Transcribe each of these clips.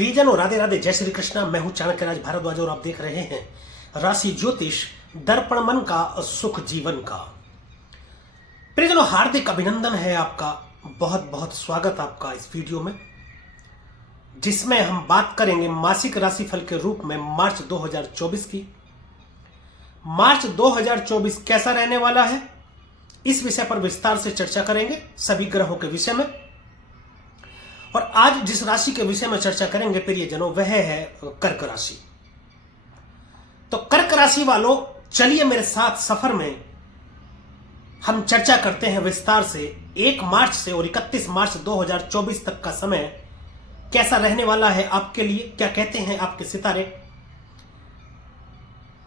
प्रियजनों, राधे राधे, जय श्री कृष्णा। मैं हूं चाणक्यराज भारद्वाज और आप देख रहे हैं राशि ज्योतिष दर्पण मन का सुख जीवन का। प्रियजनों, हार्दिक अभिनंदन है आपका, बहुत बहुत स्वागत आपका इस वीडियो में, जिसमें हम बात करेंगे मासिक राशिफल के रूप में मार्च 2024 की। मार्च 2024 कैसा रहने वाला है, इस विषय पर विस्तार से चर्चा करेंगे, सभी ग्रहों के विषय में। और आज जिस राशि के विषय में चर्चा करेंगे प्रियजनों, वह है कर्क राशि। तो कर्क राशि वालों, चलिए मेरे साथ सफर में हम चर्चा करते हैं विस्तार से 1 मार्च से और 31 मार्च 2024 तक का समय कैसा रहने वाला है आपके लिए। क्या कहते हैं आपके सितारे,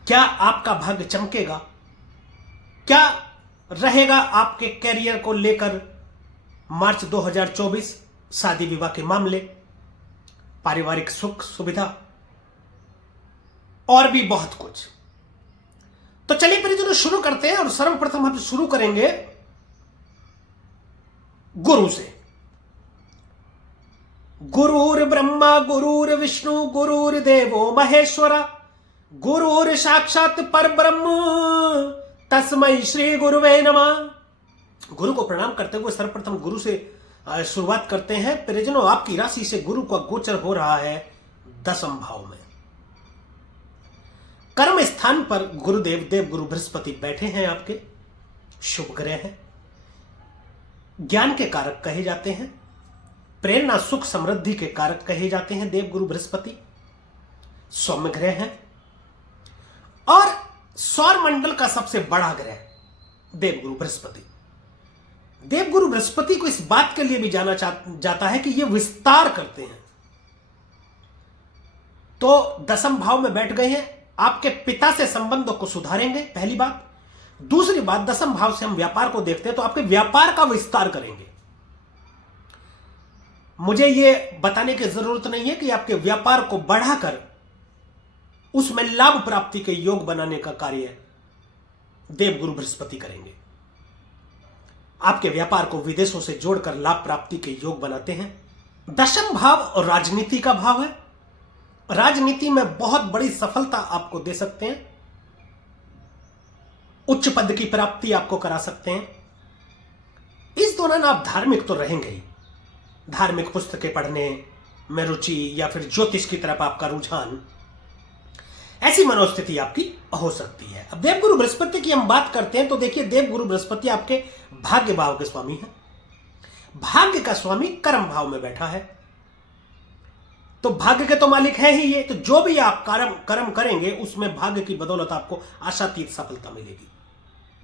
क्या आपका भाग्य चमकेगा, क्या रहेगा आपके कैरियर को लेकर मार्च 2024, शादी विवाह के मामले, पारिवारिक सुख सुविधा और भी बहुत कुछ। तो चलिए परिजनों शुरू करते हैं और सर्वप्रथम हम शुरू करेंगे गुरु से। गुरुर् ब्रह्मा गुरुर् विष्णु गुरुर्देवो महेश्वरा, गुरुर् साक्षात परब्रह्म तस्मै श्री गुरुवे नमः। गुरु को प्रणाम करते हुए सर्वप्रथम गुरु से शुरुआत करते हैं। परिजनों, आपकी राशि से गुरु का गोचर हो रहा है 10वें भाव में। कर्म स्थान पर गुरुदेव देव गुरु बृहस्पति बैठे हैं, आपके शुभ ग्रह हैं, ज्ञान के कारक कहे जाते हैं, प्रेरणा सुख समृद्धि के कारक कहे जाते हैं देव गुरु बृहस्पति, सौम्य ग्रह हैं और सौर मंडल का सबसे बड़ा ग्रह देव गुरु बृहस्पति। देवगुरु बृहस्पति को इस बात के लिए भी जाना जाता है कि ये विस्तार करते हैं। तो 10वें भाव में बैठ गए हैं, आपके पिता से संबंधों को सुधारेंगे, पहली बात। दूसरी बात, 10वें भाव से हम व्यापार को देखते हैं तो आपके व्यापार का विस्तार करेंगे। मुझे ये बताने की जरूरत नहीं है कि आपके व्यापार को बढ़ाकर उसमें लाभ प्राप्ति के योग बनाने का कार्य देवगुरु बृहस्पति करेंगे। आपके व्यापार को विदेशों से जोड़कर लाभ प्राप्ति के योग बनाते हैं। 10वां भाव और राजनीति का भाव है, राजनीति में बहुत बड़ी सफलता आपको दे सकते हैं, उच्च पद की प्राप्ति आपको करा सकते हैं। इस दौरान आप धार्मिक तो रहेंगे ही, धार्मिक पुस्तकें पढ़ने में रुचि या फिर ज्योतिष की तरफ आपका रुझान, ऐसी मनोस्थिति आपकी हो सकती है। अब देवगुरु बृहस्पति की हम बात करते हैं तो देखिए, देवगुरु बृहस्पति आपके भाग्य भाव के स्वामी हैं। भाग्य का स्वामी कर्म भाव में बैठा है, तो भाग्य के तो मालिक है ही ये। तो जो भी आप कर्म करेंगे उसमें भाग्य की बदौलत आपको आशातीत सफलता मिलेगी।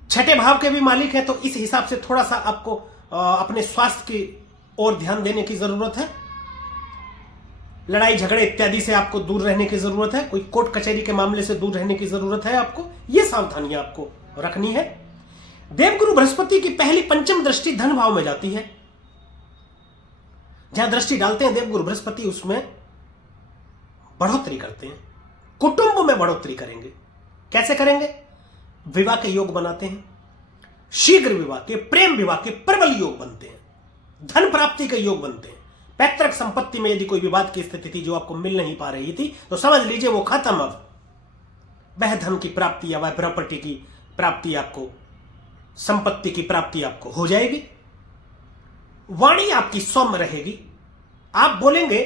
6ठे भाव के भी मालिक है, तो इस हिसाब से थोड़ा सा आपको अपने स्वास्थ्य की ओर ध्यान देने की जरूरत है। लड़ाई झगड़े इत्यादि से आपको दूर रहने की जरूरत है, कोई कोर्ट कचहरी के मामले से दूर रहने की जरूरत है आपको, ये सावधानियां आपको रखनी है। देवगुरु बृहस्पति की पहली पंचम दृष्टि धन भाव में जाती है। जहां दृष्टि डालते हैं देवगुरु बृहस्पति, उसमें बढ़ोतरी करते हैं, कुटुंब में बढ़ोतरी करेंगे। कैसे करेंगे? विवाह के योग बनाते हैं, शीघ्र विवाह के, प्रेम विवाह के प्रबल योग बनते हैं, धन प्राप्ति के योग बनते हैं। पैतृक संपत्ति में यदि कोई विवाद की स्थिति थी जो आपको मिल नहीं पा रही थी, तो समझ लीजिए वो खत्म। अब वह धन की प्राप्ति या वह प्रॉपर्टी की प्राप्ति आपको, संपत्ति की प्राप्ति आपको हो जाएगी। वाणी आपकी सौम्य रहेगी, आप बोलेंगे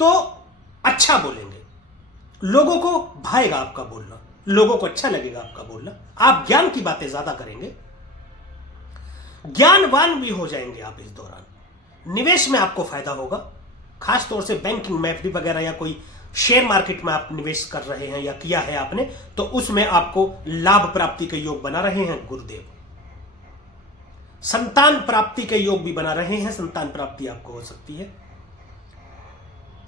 तो अच्छा बोलेंगे, लोगों को भाएगा आपका बोलना, लोगों को अच्छा लगेगा आपका बोलना। आप ज्ञान की बातें ज्यादा करेंगे, ज्ञानवान भी हो जाएंगे आप इस दौरान। निवेश में आपको फायदा होगा, खास तौर से बैंकिंग में, एफडी वगैरह या कोई शेयर मार्केट में आप निवेश कर रहे हैं या किया है आपने, तो उसमें आपको लाभ प्राप्ति के योग बना रहे हैं गुरुदेव। संतान प्राप्ति के योग भी बना रहे हैं, संतान प्राप्ति आपको हो सकती है।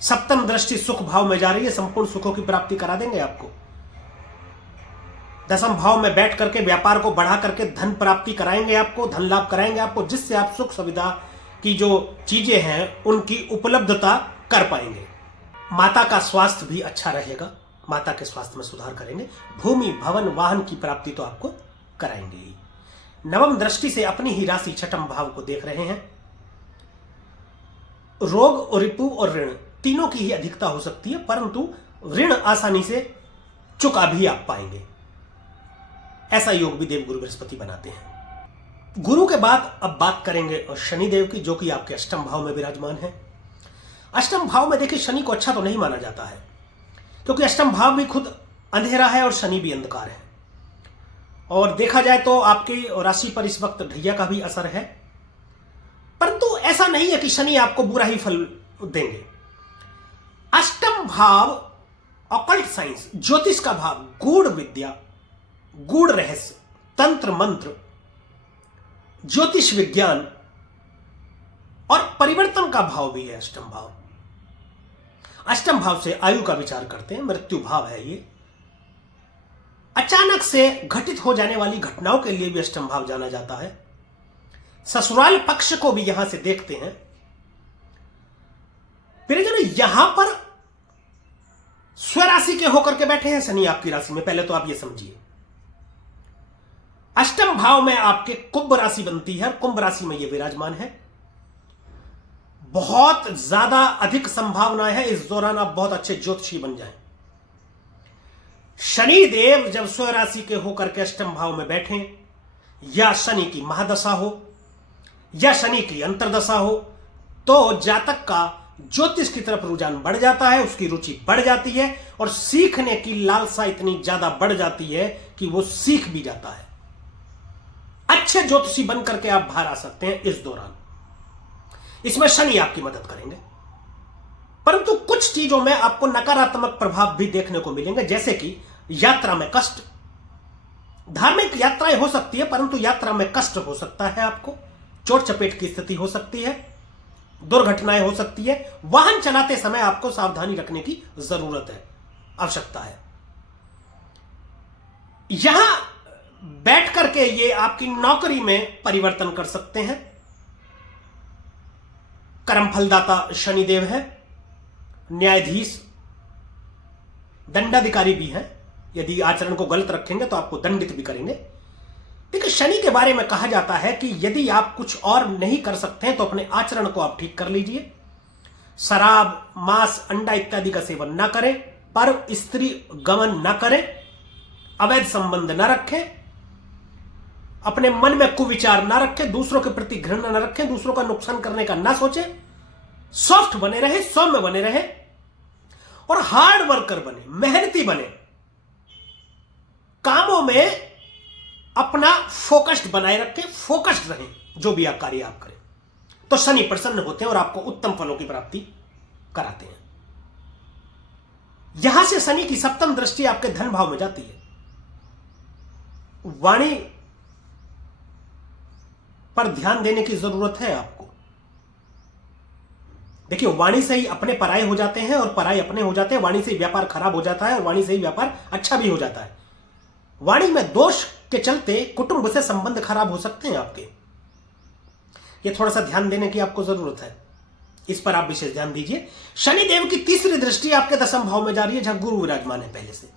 7वीं दृष्टि सुख भाव में जा रही है, संपूर्ण सुखों की प्राप्ति करा देंगे आपको। 10वें भाव में बैठ करके व्यापार को बढ़ा करके धन प्राप्ति कराएंगे आपको, धन लाभ कराएंगे आपको, जिससे आप सुख सुविधा की जो चीजें हैं उनकी उपलब्धता कर पाएंगे। माता का स्वास्थ्य भी अच्छा रहेगा, माता के स्वास्थ्य में सुधार करेंगे। भूमि भवन वाहन की प्राप्ति तो आपको कराएंगे ही। 9वीं दृष्टि से अपनी ही राशि 6ठम भाव को देख रहे हैं। रोग और रिपु और ऋण तीनों की ही अधिकता हो सकती है, परंतु ऋण आसानी से चुका भी आप पाएंगे। ऐसा योग भी देवगुरु बृहस्पति बनाते हैं। गुरु के बाद अब बात करेंगे शनिदेव की, जो कि आपके अष्टम भाव में विराजमान है। अष्टम भाव में देखिए शनि को अच्छा तो नहीं माना जाता है, क्योंकि अष्टम भाव भी खुद अंधेरा है और शनि भी अंधकार है। और देखा जाए तो आपकी राशि पर इस वक्त ढैया का भी असर है, परंतु ऐसा नहीं है कि शनि आपको बुरा ही फल देंगे। अष्टम भाव ऑकल्ट साइंस, ज्योतिष का भाव, गूढ़ विद्या, गूढ़ रहस्य, तंत्र मंत्र, ज्योतिष विज्ञान और परिवर्तन का भाव भी है अष्टम भाव। अष्टम भाव से आयु का विचार करते हैं, मृत्यु भाव है ये। अचानक से घटित हो जाने वाली घटनाओं के लिए भी अष्टम भाव जाना जाता है। ससुराल पक्ष को भी यहां से देखते हैं। प्रियजनों, यहां पर स्वराशि के होकर के बैठे हैं शनि आपकी राशि में। पहले तो आप ये समझिए, अष्टम भाव में आपके कुंभ राशि बनती है, कुंभ राशि में यह विराजमान है। बहुत ज्यादा अधिक संभावना है इस दौरान आप बहुत अच्छे ज्योतिषी बन जाएं। शनि देव जब स्वराशि के होकर के अष्टम भाव में बैठे, या शनि की महादशा हो या शनि की अंतरदशा हो, तो जातक का ज्योतिष की तरफ रुझान बढ़ जाता है, उसकी रुचि बढ़ जाती है और सीखने की लालसा इतनी ज्यादा बढ़ जाती है कि वो सीख भी जाता है। अच्छे ज्योतिषी बन करके आप बाहर आ सकते हैं इस दौरान। इसमें शनि आपकी मदद करेंगे, परंतु कुछ चीजों में आपको नकारात्मक प्रभाव भी देखने को मिलेंगे, जैसे कि यात्रा में कष्ट। धार्मिक यात्राएं हो सकती है, परंतु यात्रा में कष्ट हो सकता है, आपको चोट चपेट की स्थिति हो सकती है, दुर्घटनाएं हो सकती है। वाहन चलाते समय आपको सावधानी रखने की जरूरत है, आवश्यकता है। यहां बैठ करके ये आपकी नौकरी में परिवर्तन कर सकते हैं। कर्म फलदाता शनिदेव है, न्यायाधीश, दंडाधिकारी भी हैं। यदि आचरण को गलत रखेंगे तो आपको दंडित भी करेंगे। देखिए, शनि के बारे में कहा जाता है कि यदि आप कुछ और नहीं कर सकते हैं तो अपने आचरण को आप ठीक कर लीजिए। शराब, मांस, अंडा इत्यादि का सेवन ना करें, पर स्त्री गमन ना करें, अवैध संबंध ना रखें, अपने मन में कुविचार ना रखें, दूसरों के प्रति घृणा ना रखें, दूसरों का नुकसान करने का ना सोचें, सॉफ्ट बने रहे, सौम्य बने रहे और हार्ड वर्कर बने, मेहनती बने, कामों में अपना फोकस्ड बनाए रखें, फोकस्ड रहें। जो भी आप कार्य आप करें तो शनि प्रसन्न होते हैं और आपको उत्तम फलों की प्राप्ति कराते हैं। यहां से शनि की सप्तम दृष्टि आपके धन भाव में जाती है। वाणी पर ध्यान देने की जरूरत है आपको। देखिए, वाणी से ही अपने पराये हो जाते हैं और पराये अपने हो जाते हैं। वाणी से ही व्यापार खराब हो जाता है और वाणी से ही व्यापार अच्छा भी हो जाता है। वाणी में दोष के चलते कुटुंब से संबंध खराब हो सकते हैं आपके। ये थोड़ा सा ध्यान देने की आपको जरूरत है, इस पर आप विशेष ध्यान दीजिए। शनिदेव की तीसरी दृष्टि आपके दसम भाव में जा रही है, जहां गुरु विराजमान है पहले से।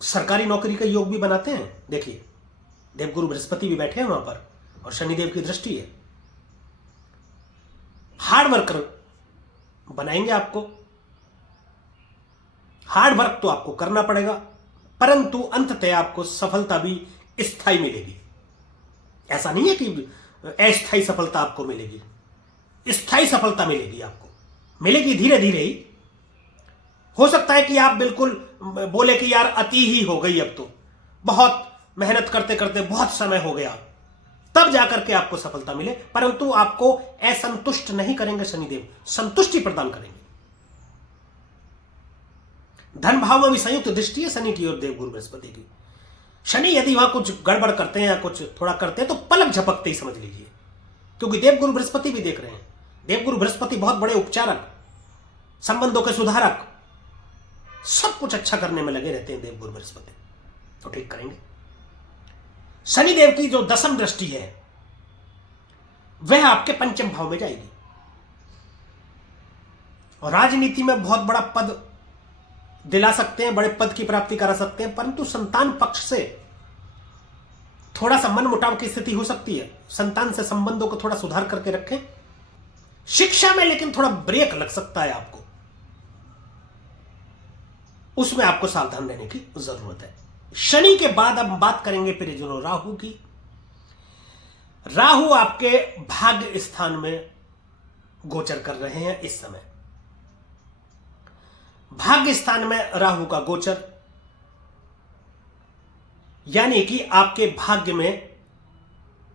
सरकारी नौकरी का योग भी बनाते हैं। देखिए, देवगुरु बृहस्पति भी बैठे हैं वहां पर और शनिदेव की दृष्टि है। हार्ड वर्कर बनाएंगे आपको। हार्ड वर्क तो आपको करना पड़ेगा, परंतु अंततः आपको सफलता भी स्थायी मिलेगी। ऐसा नहीं है कि अस्थायी सफलता आपको मिलेगी, स्थायी सफलता मिलेगी। आपको मिलेगी धीरे धीरे ही। हो सकता है कि आप बिल्कुल बोले कि यार अति ही हो गई, अब तो बहुत मेहनत करते करते बहुत समय हो गया, तब जाकर के आपको सफलता मिले, परंतु आपको असंतुष्ट नहीं करेंगे शनिदेव, संतुष्टि प्रदान करेंगे। धन भाव में भी संयुक्त दृष्टि है शनि की और देवगुरु बृहस्पति की। शनि यदि वहां कुछ गड़बड़ करते हैं या कुछ थोड़ा करते हैं तो पलक झपकते ही समझ लीजिए, क्योंकि देवगुरु बृहस्पति भी देख रहे हैं। देवगुरु बृहस्पति बहुत बड़े उपचारक, संबंधों के सुधारक, सब कुछ अच्छा करने में लगे रहते हैं देवगुरु बृहस्पति, तो ठीक करेंगे। शनिदेव की जो दसम दृष्टि है वह आपके पंचम भाव में जाएगी और राजनीति में बहुत बड़ा पद दिला सकते हैं, बड़े पद की प्राप्ति करा सकते हैं, परंतु संतान पक्ष से थोड़ा सा मन मुटाव की स्थिति हो सकती है। संतान से संबंधों को थोड़ा सुधार करके रखें। शिक्षा में लेकिन थोड़ा ब्रेक लग सकता है आपको, उसमें आपको सावधान रहने की जरूरत है। शनि के बाद अब बात करेंगे प्रियजनों राहु की। राहु आपके भाग्य स्थान में गोचर कर रहे हैं इस समय। भाग्य स्थान में राहु का गोचर यानी कि आपके भाग्य में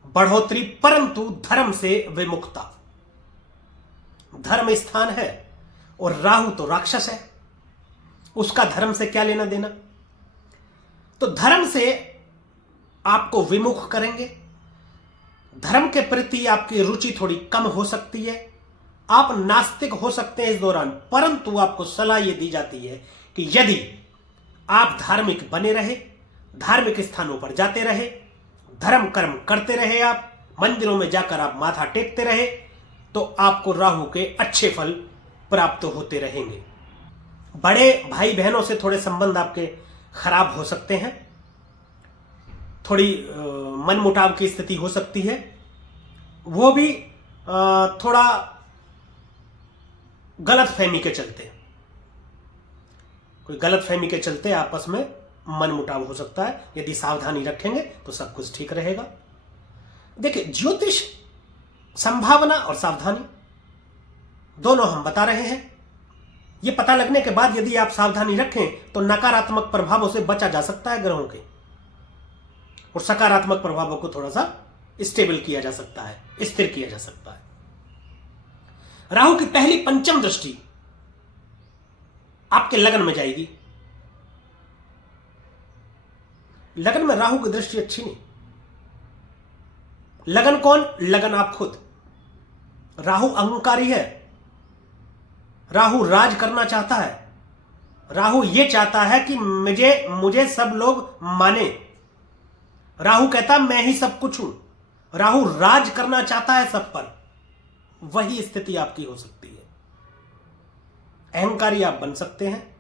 बढ़ोतरी, परंतु धर्म से विमुखता। धर्म स्थान है और राहु तो राक्षस है, उसका धर्म से क्या लेना देना। तो धर्म से आपको विमुख करेंगे, धर्म के प्रति आपकी रुचि थोड़ी कम हो सकती है, आप नास्तिक हो सकते हैं इस दौरान। परंतु आपको सलाह यह दी जाती है कि यदि आप धार्मिक बने रहे, धार्मिक स्थानों पर जाते रहे, धर्म कर्म करते रहे, आप मंदिरों में जाकर आप माथा टेकते रहे, तो आपको राहु के अच्छे फल प्राप्त होते रहेंगे। बड़े भाई बहनों से थोड़े संबंध आपके खराब हो सकते हैं, थोड़ी मनमुटाव की स्थिति हो सकती है, वो भी थोड़ा गलतफहमी के चलते, कोई गलतफहमी के चलते आपस में मनमुटाव हो सकता है। यदि सावधानी रखेंगे तो सब कुछ ठीक रहेगा। देखिए, ज्योतिष संभावना और सावधानी दोनों हम बता रहे हैं। यह पता लगने के बाद यदि आप सावधानी रखें तो नकारात्मक प्रभावों से बचा जा सकता है ग्रहों के, और सकारात्मक प्रभावों को थोड़ा सा स्टेबल किया जा सकता है, स्थिर किया जा सकता है। राहु की पहली पंचम दृष्टि आपके लगन में जाएगी। लगन में राहु की दृष्टि अच्छी नहीं। लगन कौन? लगन आप खुद। राहु अहंकारी है, राहु राज करना चाहता है, राहु यह चाहता है कि मुझे सब लोग माने। राहु कहता मैं ही सब कुछ हूं। राहु राज करना चाहता है सब पर। वही स्थिति आपकी हो सकती है। अहंकारी आप बन सकते हैं,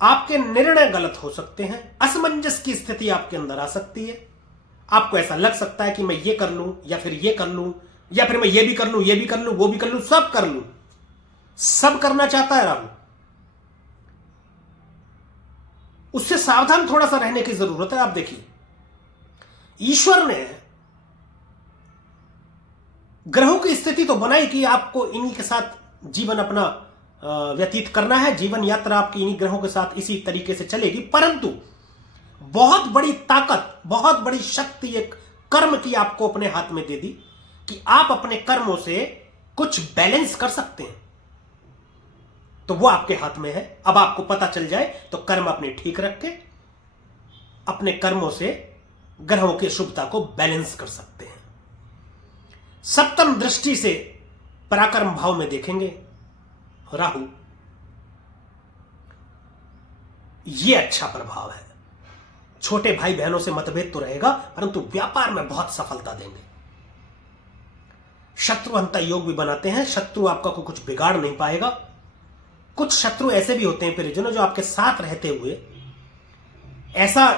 आपके निर्णय गलत हो सकते हैं, असमंजस की स्थिति आपके अंदर आ सकती है। आपको ऐसा लग सकता है कि मैं ये कर लूं या फिर ये कर लूं, या फिर मैं ये भी कर लूं, ये भी कर लूं, वो भी कर लूं, सब कर लूं। सब करना चाहता है राहु। उससे सावधान थोड़ा सा रहने की जरूरत है। आप देखिए, ईश्वर ने ग्रहों की स्थिति तो बनाई कि आपको इन्हीं के साथ जीवन अपना व्यतीत करना है, जीवन यात्रा आपकी इन्हीं ग्रहों के साथ इसी तरीके से चलेगी। परंतु बहुत बड़ी ताकत, बहुत बड़ी शक्ति एक कर्म की आपको अपने हाथ में दे दी कि आप अपने कर्मों से कुछ बैलेंस कर सकते हैं। तो वो आपके हाथ में है। अब आपको पता चल जाए तो कर्म अपने ठीक रख के अपने कर्मों से ग्रहों की शुभता को बैलेंस कर सकते हैं। सप्तम दृष्टि से पराक्रम भाव में देखेंगे राहु, यह अच्छा प्रभाव है। छोटे भाई बहनों से मतभेद तो रहेगा, परंतु व्यापार में बहुत सफलता देंगे। शत्रुहंता योग भी बनाते हैं, शत्रु आपका को कुछ बिगाड़ नहीं पाएगा। कुछ शत्रु ऐसे भी होते हैं परिजनों जो आपके साथ रहते हुए ऐसा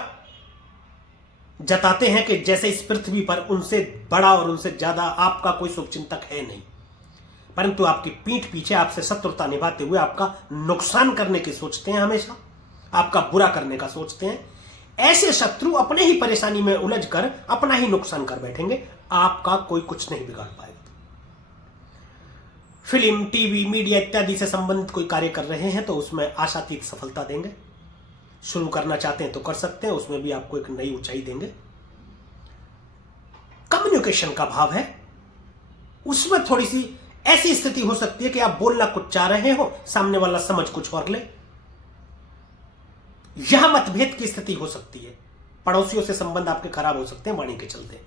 जताते हैं कि जैसे इस पृथ्वी पर उनसे बड़ा और उनसे ज्यादा आपका कोई शुभचिंतक है नहीं, परंतु आपकी पीठ पीछे आपसे शत्रुता निभाते हुए आपका नुकसान करने की सोचते हैं, हमेशा आपका बुरा करने का सोचते हैं। ऐसे शत्रु अपने ही परेशानी में उलझकर अपना ही नुकसान कर बैठेंगे, आपका कोई कुछ नहीं बिगाड़ पाएगा। फिल्म, टीवी, मीडिया इत्यादि से संबंधित कोई कार्य कर रहे हैं तो उसमें आशातीत सफलता देंगे। शुरू करना चाहते हैं तो कर सकते हैं, उसमें भी आपको एक नई ऊंचाई देंगे। कम्युनिकेशन का भाव है, उसमें थोड़ी सी ऐसी स्थिति हो सकती है कि आप बोलना कुछ चाह रहे हो, सामने वाला समझ कुछ और ले। यहां मतभेद की स्थिति हो सकती है। पड़ोसियों से संबंध आपके खराब हो सकते हैं वाणी के चलते।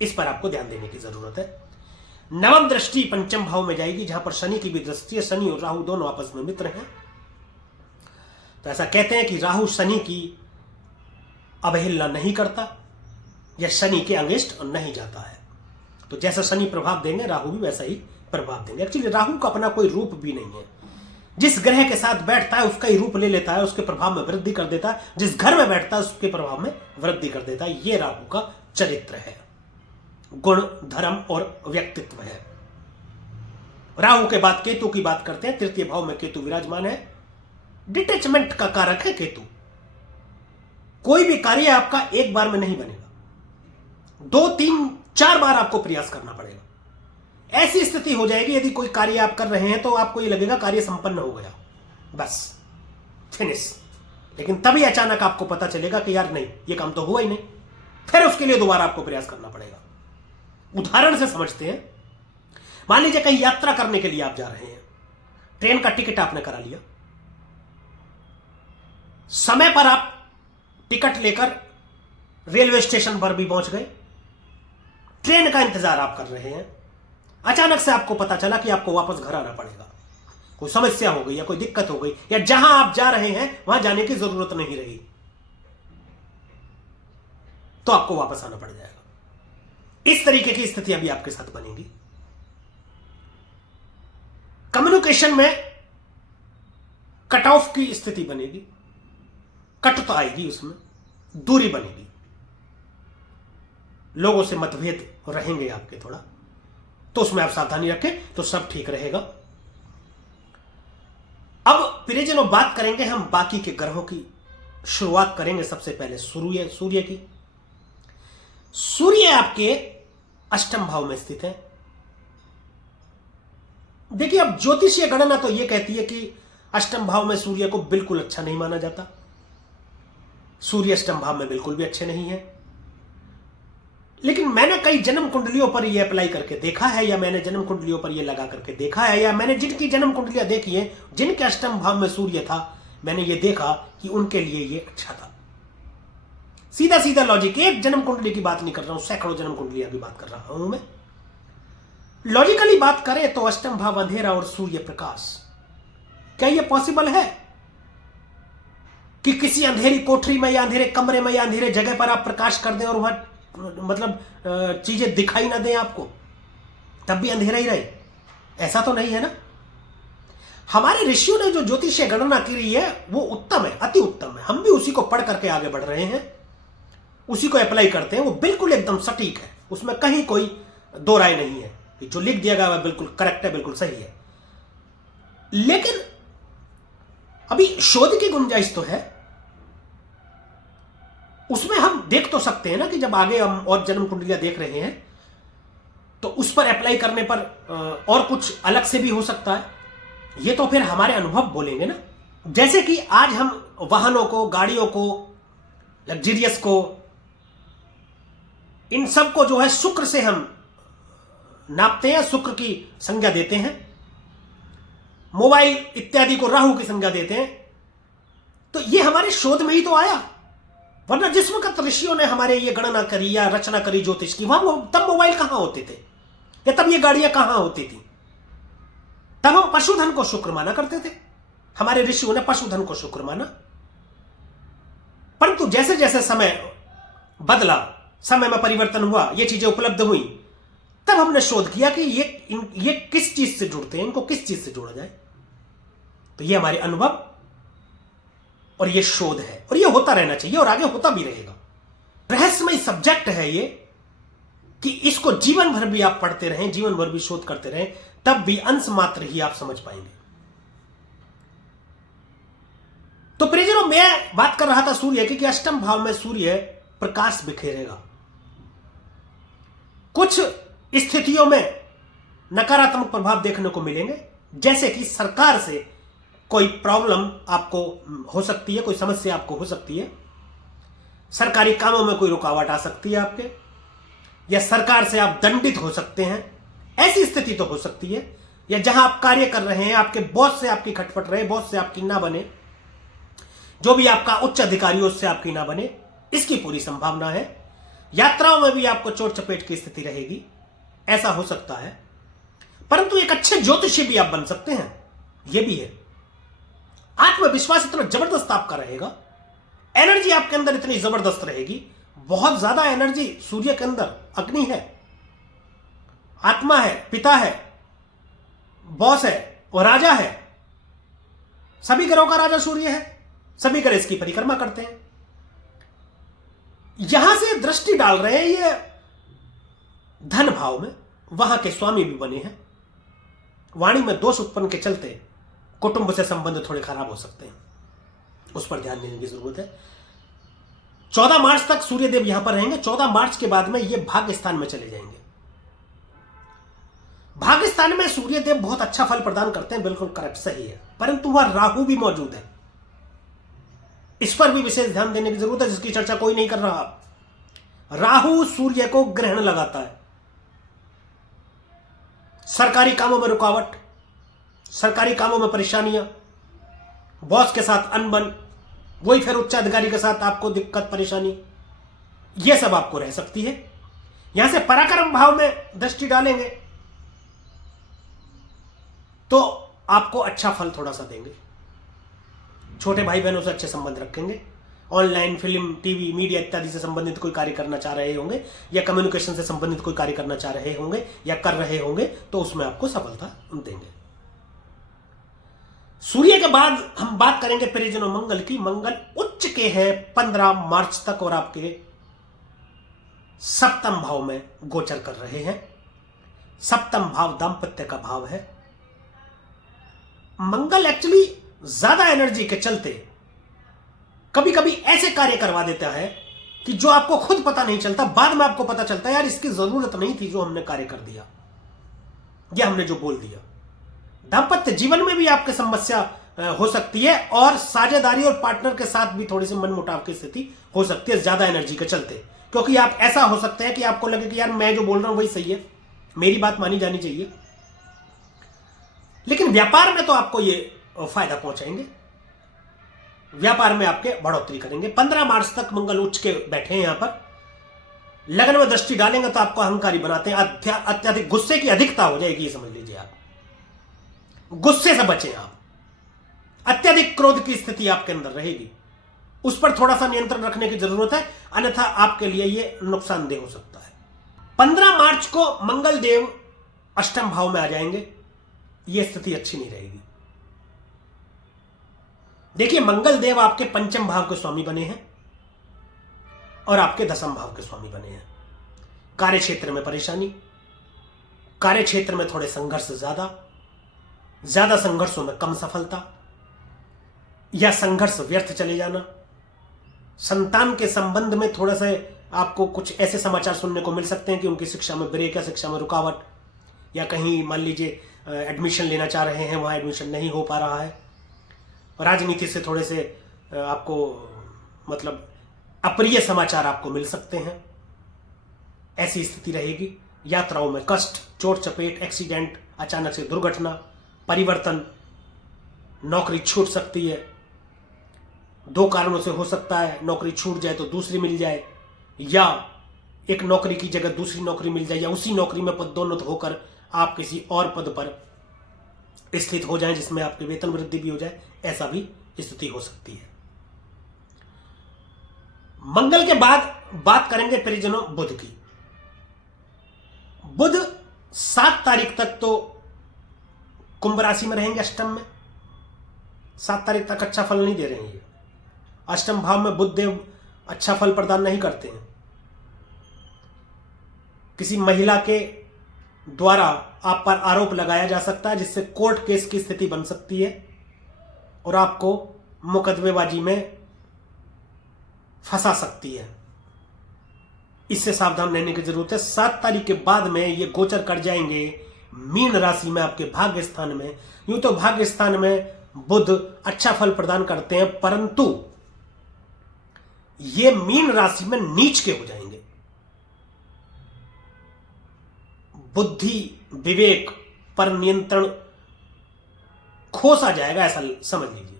इस पर आपको ध्यान देने की जरूरत है। नवम दृष्टि पंचम भाव में जाएगी, जहां पर शनि की भी दृष्टि है। शनि और राहु दोनों आपस में मित्र हैं, तो ऐसा कहते हैं कि राहु शनि की अवहेलना नहीं करता या शनि के अगेंस्ट नहीं जाता है। तो जैसा शनि प्रभाव देंगे राहु भी वैसा ही प्रभाव देंगे। एक्चुअली राहु का अपना कोई रूप भी नहीं है। जिस ग्रह के साथ बैठता है उसका ही रूप ले लेता है, उसके प्रभाव में वृद्धि कर देता है। जिस घर में बैठता है उसके प्रभाव में वृद्धि कर देता है। यह राहु का चरित्र है। गुण, धर्म और व्यक्तित्व है। राहु के बाद केतु की बात करते हैं। तृतीय भाव में केतु विराजमान है। डिटैचमेंट का कारक है केतु। कोई भी कार्य आपका एक बार में नहीं बनेगा, 2, 3, 4 बार आपको प्रयास करना पड़ेगा। ऐसी स्थिति हो जाएगी यदि कोई कार्य आप कर रहे हैं तो आपको यह लगेगा कार्य संपन्न हो गया, बस फिनिश। लेकिन तभी अचानक आपको पता चलेगा कि यार नहीं, ये काम तो हुआ ही नहीं, फिर उसके लिए दोबारा आपको प्रयास करना पड़ेगा। उदाहरण से समझते हैं। मान लीजिए कहीं यात्रा करने के लिए आप जा रहे हैं, ट्रेन का टिकट आपने करा लिया, समय पर आप टिकट लेकर रेलवे स्टेशन पर भी पहुंच गए, ट्रेन का इंतजार आप कर रहे हैं। अचानक से आपको पता चला कि आपको वापस घर आना पड़ेगा, कोई समस्या हो गई या कोई दिक्कत हो गई, या जहां आप जा रहे हैं वहां जाने की जरूरत नहीं रही, तो आपको वापस आना पड़ जाएगा। इस तरीके की स्थिति अभी आपके साथ बनेगी। कम्युनिकेशन में कट ऑफ की स्थिति बनेगी, कटुता आएगी, उसमें दूरी बनेगी, लोगों से मतभेद रहेंगे आपके थोड़ा, तो उसमें आप सावधानी रखें तो सब ठीक रहेगा। अब प्रियजनों, बात करेंगे हम बाकी के ग्रहों की। शुरुआत करेंगे सबसे पहले सूर्य की। सूर्य आपके अष्टम भाव में स्थित है। देखिए, अब ज्योतिषीय गणना तो यह कहती है कि अष्टम भाव में सूर्य को बिल्कुल अच्छा नहीं माना जाता। सूर्य अष्टम भाव में बिल्कुल भी अच्छे नहीं है। लेकिन मैंने कई जन्म कुंडलियों पर यह अप्लाई करके देखा है, या मैंने जन्म कुंडलियों पर यह लगा करके देखा है, या मैंने जिनकी जन्म कुंडलियां देखी है जिनके अष्टम भाव में सूर्य था, मैंने यह देखा कि उनके लिए यह अच्छा था। सीधा सीधा लॉजिक, एक जन्म कुंडली की बात नहीं कर रहा हूं, सैकड़ों जन्म कुंडलियां की बात कर रहा हूं मैं। लॉजिकली बात करें तो अष्टम भाव अंधेरा और सूर्य प्रकाश, क्या यह पॉसिबल है कि किसी अंधेरी कोठरी में या अंधेरे कमरे में या अंधेरे जगह पर आप प्रकाश कर दें और वहां मतलब चीजें दिखाई ना दें आपको, तब भी अंधेरा ही रहे? ऐसा तो नहीं है ना। हमारे ऋषियों ने जो ज्योतिषीय गणना की है वो उत्तम है, अति उत्तम है। हम भी उसी को पढ़ करके आगे बढ़ रहे हैं, उसी को अप्लाई करते हैं। वो बिल्कुल एकदम सटीक है, उसमें कहीं कोई दो राय नहीं है कि जो लिख दिया गया वह बिल्कुल करेक्ट है, बिल्कुल सही है। लेकिन अभी शोध की गुंजाइश तो है, उसमें हम देख तो सकते हैं ना कि जब आगे हम और जन्म कुंडलियां देख रहे हैं तो उस पर अप्लाई करने पर और कुछ अलग से भी हो सकता है। ये तो फिर हमारे अनुभव बोलेंगे ना। जैसे कि आज हम वाहनों को, गाड़ियों को, लग्जरियस को, इन सब को जो है शुक्र से हम नापते हैं, शुक्र की संज्ञा देते हैं। मोबाइल इत्यादि को राहु की संज्ञा देते हैं। तो ये हमारे शोध में ही तो आया, वरना जिस वक्त ऋषियों ने हमारे ये गणना करी या रचना करी ज्योतिष की, वहां तब मोबाइल कहां होते थे या तब ये गाड़ियां कहां होती थी? तब हम पशुधन को शुक्र माना करते थे। हमारे ऋषियों ने पशुधन को शुक्र माना। परंतु जैसे जैसे समय बदला, समय में परिवर्तन हुआ, ये चीजें उपलब्ध हुई, तब हमने शोध किया कि ये किस चीज से जुड़ते हैं, इनको किस चीज से जोड़ा जाए। तो ये हमारे अनुभव और ये शोध है, और ये होता रहना चाहिए और आगे होता भी रहेगा। रहस्यमय सब्जेक्ट है ये कि इसको जीवन भर भी आप पढ़ते रहें, जीवन भर भी शोध करते रहें, तब भी अंश मात्र ही आप समझ पाएंगे। तो प्रियजनों, मैं बात कर रहा था सूर्य की कि अष्टम भाव में सूर्य प्रकाश बिखेरेगा। कुछ स्थितियों में नकारात्मक प्रभाव देखने को मिलेंगे, जैसे कि सरकार से कोई प्रॉब्लम आपको हो सकती है, कोई समस्या आपको हो सकती है, सरकारी कामों में कोई रुकावट आ सकती है आपके, या सरकार से आप दंडित हो सकते हैं। ऐसी स्थिति तो हो सकती है। या जहां आप कार्य कर रहे हैं, आपके बॉस से आपकी खटपट रहे, बॉस से आपकी ना बने, जो भी आपका उच्च अधिकारी उससे आपकी ना बने, इसकी पूरी संभावना है। यात्राओं में भी आपको चोट चपेट की स्थिति रहेगी, ऐसा हो सकता है। परंतु एक अच्छे ज्योतिषी भी आप बन सकते हैं, यह भी है। आत्मविश्वास इतना जबरदस्त आपका रहेगा, एनर्जी आपके अंदर इतनी जबरदस्त रहेगी, बहुत ज्यादा एनर्जी सूर्य के अंदर, अग्नि है, आत्मा है, पिता है, बॉस है और राजा है। सभी ग्रहों का राजा सूर्य है, सभी ग्रह इसकी परिक्रमा करते हैं। यहां से दृष्टि डाल रहे हैं, ये धन भाव में वहां के स्वामी भी बने हैं। वाणी में दोष उत्पन्न के चलते कुटुंब से संबंध थोड़े खराब हो सकते हैं, उस पर ध्यान देने की जरूरत है। 14 मार्च तक सूर्यदेव यहां पर रहेंगे। 14 मार्च के बाद में ये भाग्य स्थान में चले जाएंगे। भाग्य स्थान में सूर्यदेव बहुत अच्छा फल प्रदान करते हैं, बिल्कुल करेक्ट, सही है, परंतु वह राहु भी मौजूद है। इस पर भी विशेष ध्यान देने की जरूरत है, जिसकी चर्चा कोई नहीं कर रहा। राहु सूर्य को ग्रहण लगाता है। सरकारी कामों में रुकावट, सरकारी कामों में परेशानियां, बॉस के साथ अनबन, वही फिर उच्च अधिकारी के साथ आपको दिक्कत परेशानी, यह सब आपको रह सकती है। यहां से पराक्रम भाव में दृष्टि डालेंगे तो आपको अच्छा फल थोड़ा सा देंगे। छोटे भाई बहनों से अच्छे संबंध रखेंगे। ऑनलाइन, फिल्म, टीवी, मीडिया इत्यादि से संबंधित कोई कार्य करना चाह रहे होंगे या कम्युनिकेशन से संबंधित कोई कार्य करना चाह रहे होंगे या कर रहे होंगे तो उसमें आपको सफलता देंगे। सूर्य के बाद हम बात करेंगे परिजनों मंगल की। मंगल उच्च के हैं 15 मार्च तक और आपके सप्तम भाव में गोचर कर रहे हैं। सप्तम भाव दांपत्य का भाव है। मंगल एक्चुअली ज्यादा एनर्जी के चलते कभी कभी ऐसे कार्य करवा देता है कि जो आपको खुद पता नहीं चलता, बाद में आपको पता चलता है यार इसकी जरूरत नहीं थी जो हमने कार्य कर दिया या हमने जो बोल दिया। दांपत्य जीवन में भी आपकी समस्या हो सकती है और साझेदारी और पार्टनर के साथ भी थोड़ी सी मनमुटाव की स्थिति हो सकती है ज्यादा एनर्जी के चलते, क्योंकि आप ऐसा हो सकता है कि आपको लगे कि यार मैं जो बोल रहा हूं वही सही है, मेरी बात मानी जानी चाहिए। लेकिन व्यापार में तो आपको ये फायदा पहुंचाएंगे, व्यापार में आपके बढ़ोतरी करेंगे। 15 मार्च तक मंगल उच्च के बैठे हैं यहां पर। लगन में दृष्टि डालेंगे तो आपको अहंकारी बनाते हैं। अत्यधिक गुस्से की अधिकता हो जाएगी, ये समझ लीजिए। आप गुस्से से बचें। आप अत्यधिक क्रोध की स्थिति आपके अंदर रहेगी, उस पर थोड़ा सा नियंत्रण रखने की जरूरत है, अन्यथा आपके लिए यह नुकसानदेह हो सकता है। 15 मार्च को मंगल देव अष्टम भाव में आ जाएंगे। यह स्थिति अच्छी नहीं रहेगी। देखिए, मंगल देव आपके पंचम भाव के स्वामी बने हैं और आपके दसम भाव के स्वामी बने हैं। कार्य क्षेत्र में परेशानी, कार्य क्षेत्र में थोड़े संघर्ष, ज्यादा संघर्षों में कम सफलता या संघर्ष व्यर्थ चले जाना। संतान के संबंध में थोड़ा सा आपको कुछ ऐसे समाचार सुनने को मिल सकते हैं कि उनकी शिक्षा में ब्रेक या शिक्षा में रुकावट, या कहीं मान लीजिए एडमिशन लेना चाह रहे हैं, वहां एडमिशन नहीं हो पा रहा है। राजनीति से थोड़े से आपको मतलब अप्रिय समाचार आपको मिल सकते हैं, ऐसी स्थिति रहेगी। यात्राओं में कष्ट, चोट चपेट, एक्सीडेंट, अचानक से दुर्घटना, परिवर्तन, नौकरी छूट सकती है। 2 कारणों से हो सकता है, नौकरी छूट जाए तो दूसरी मिल जाए, या एक नौकरी की जगह दूसरी नौकरी मिल जाए, या उसी नौकरी में पदोन्नत होकर आप किसी और पद पर स्थित हो जाएं जिसमें आपकी वेतन वृद्धि भी हो जाए, ऐसा भी स्थिति हो सकती है। मंगल के बाद बात करेंगे परिजनों बुध की। बुध 7 तारीख तक तो कुंभ राशि में रहेंगे, अष्टम में। 7 तारीख तक अच्छा फल नहीं दे रहे हैं ये। अष्टम भाव में बुध देव अच्छा फल प्रदान नहीं करते हैं। किसी महिला के द्वारा आप पर आरोप लगाया जा सकता है, जिससे कोर्ट केस की स्थिति बन सकती है और आपको मुकदमेबाजी में फंसा सकती है। इससे सावधान रहने की जरूरत है। 7 तारीख के बाद में ये गोचर कर जाएंगे मीन राशि में, आपके भाग्य स्थान में। यूं तो भाग्य स्थान में बुध अच्छा फल प्रदान करते हैं, परंतु ये मीन राशि में नीच के हो जाएंगे। बुद्धि, विवेक पर नियंत्रण खो सा जाएगा, ऐसा समझ लीजिए।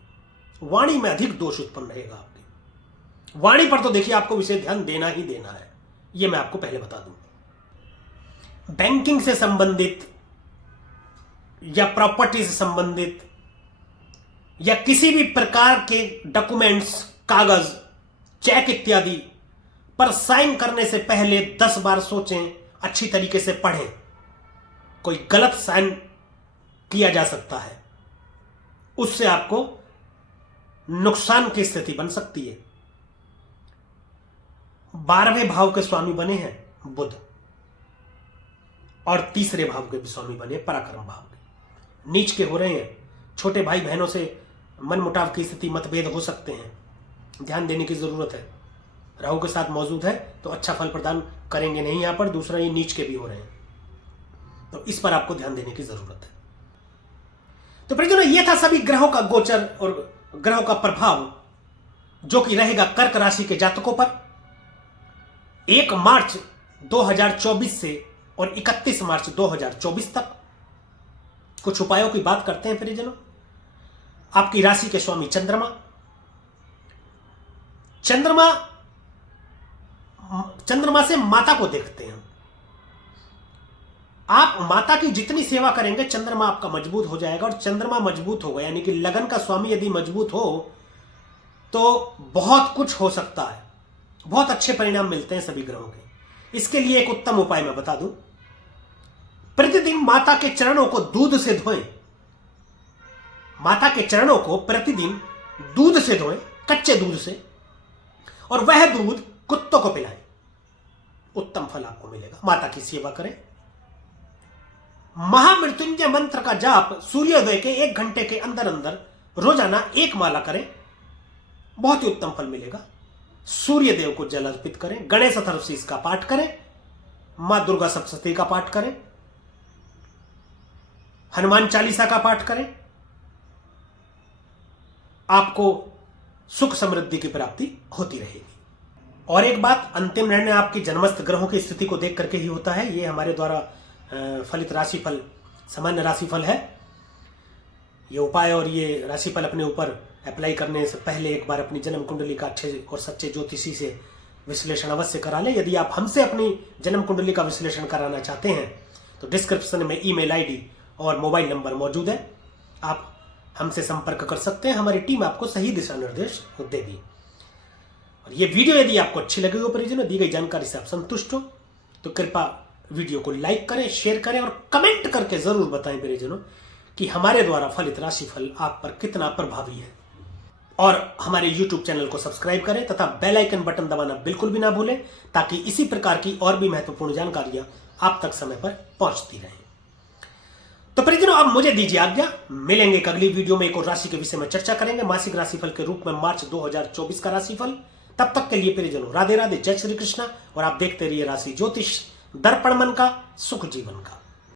वाणी में अधिक दोष उत्पन्न रहेगा आपकी। वाणी पर तो देखिए आपको विशेष ध्यान देना ही देना है, यह मैं आपको पहले बता दूं। बैंकिंग से संबंधित या प्रॉपर्टी से संबंधित या किसी भी प्रकार के डॉक्यूमेंट्स, कागज, चेक इत्यादि पर साइन करने से पहले 10 बार सोचें, अच्छी तरीके से पढ़ें। कोई गलत साइन किया जा सकता है, उससे आपको नुकसान की स्थिति बन सकती है। 12वें भाव के स्वामी बने हैं बुध। और तीसरे भाव के भी स्वामी बने पराक्रम भाव के। नीच के हो रहे हैं, छोटे भाई बहनों से मनमुटाव की स्थिति, मतभेद हो सकते हैं, ध्यान देने की जरूरत है। राहु के साथ मौजूद है तो अच्छा फल प्रदान करेंगे नहीं यहां पर। दूसरा, ये नीच के भी हो रहे हैं तो इस पर आपको ध्यान देने की जरूरत है। तो प्रियजनों, यह था सभी ग्रहों का गोचर और ग्रहों का प्रभाव जो कि रहेगा कर्क राशि के जातकों पर 1 मार्च 2024 से और 31 मार्च 2024 तक। कुछ उपायों की बात करते हैं प्रियजनों। आपकी राशि के स्वामी चंद्रमा से माता को देखते हैं। आप माता की जितनी सेवा करेंगे चंद्रमा आपका मजबूत हो जाएगा, और चंद्रमा मजबूत होगा यानी कि लगन का स्वामी यदि मजबूत हो तो बहुत कुछ हो सकता है, बहुत अच्छे परिणाम मिलते हैं सभी ग्रहों के। इसके लिए एक उत्तम उपाय मैं बता दूं, प्रतिदिन माता के चरणों को दूध से धोएं। माता के चरणों को प्रतिदिन दूध से धोएं, कच्चे दूध से, और वह दूध कुत्तों को पिलाएं। उत्तम फल आपको मिलेगा। माता की सेवा करें। महामृत्युंजय मंत्र का जाप सूर्योदय के 1 घंटे के अंदर अंदर रोजाना 1 माला करें, बहुत ही उत्तम फल मिलेगा। सूर्य देव को जल अर्पित करें। गणेश अथर्वशीष का पाठ करें। मां दुर्गा सप्तशती का पाठ करें। हनुमान चालीसा का पाठ करें। आपको सुख समृद्धि की प्राप्ति होती रहेगी। और एक बात, अंतिम निर्णय आपकी जन्मस्थ ग्रहों की स्थिति को देख करके ही होता है। ये हमारे द्वारा फलित राशिफल, सामान्य राशिफल है। ये उपाय और ये राशिफल अपने ऊपर अप्लाई करने से पहले एक बार अपनी जन्म कुंडली का अच्छे और सच्चे ज्योतिषी से विश्लेषण अवश्य करा लें। यदि आप हमसे अपनी जन्म कुंडली का विश्लेषण कराना चाहते हैं तो डिस्क्रिप्शन में ईमेल आईडी और मोबाइल नंबर मौजूद है, आप हमसे संपर्क कर सकते हैं। हमारी टीम आपको सही दिशा निर्देश देगी। और ये वीडियो यदि आपको अच्छी लगी हो, परिजनों, दी गई जानकारी से आप संतुष्ट हो तो कृपया वीडियो को लाइक करें, शेयर करें और कमेंट करके जरूर बताएं परिजनों कि हमारे द्वारा फलित राशिफल आप पर कितना प्रभावी है। और हमारे YouTube चैनल को सब्सक्राइब करें तथा बेल आइकन बटन दबाना बिल्कुल भी ना भूलें, ताकि इसी प्रकार की और भी महत्वपूर्ण जानकारियां आप तक समय पर पहुंचती रहें। तो परिजनों, अब मुझे दीजिए आज्ञा। मिलेंगे एक अगली वीडियो में एक और राशि के विषय में चर्चा करेंगे, मासिक राशिफल के रूप में मार्च 2024 का राशिफल। तब तक के लिए परिजनों, राधे राधे, जय श्री कृष्णा। और आप देखते रहिए राशि ज्योतिष दर्पण मन का सुख जीवन का।